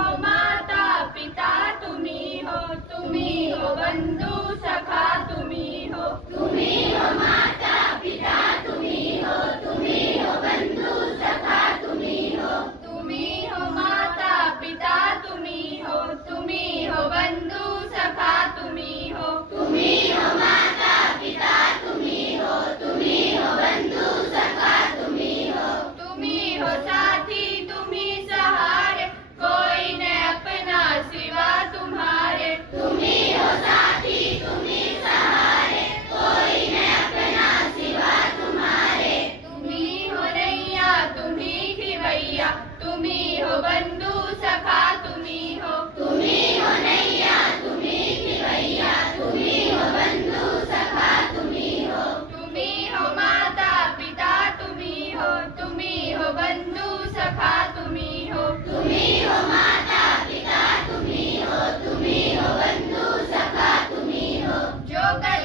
हो माता तुम्ही हो बंधु सखा तुम्ही। हो तुम्ही हो नैया तुम्ही खिलैया तुम्ही हो बंधु सखा तुम्ही। हो तुम्ही हो माता पिता तुम्ही। हो तुम्ही हो बंधु सखा तुम्ही। हो तुम्ही हो माता पिता तुम्ही। हो तुम्ही हो बंधु सखा तुम्ही। हो जो कर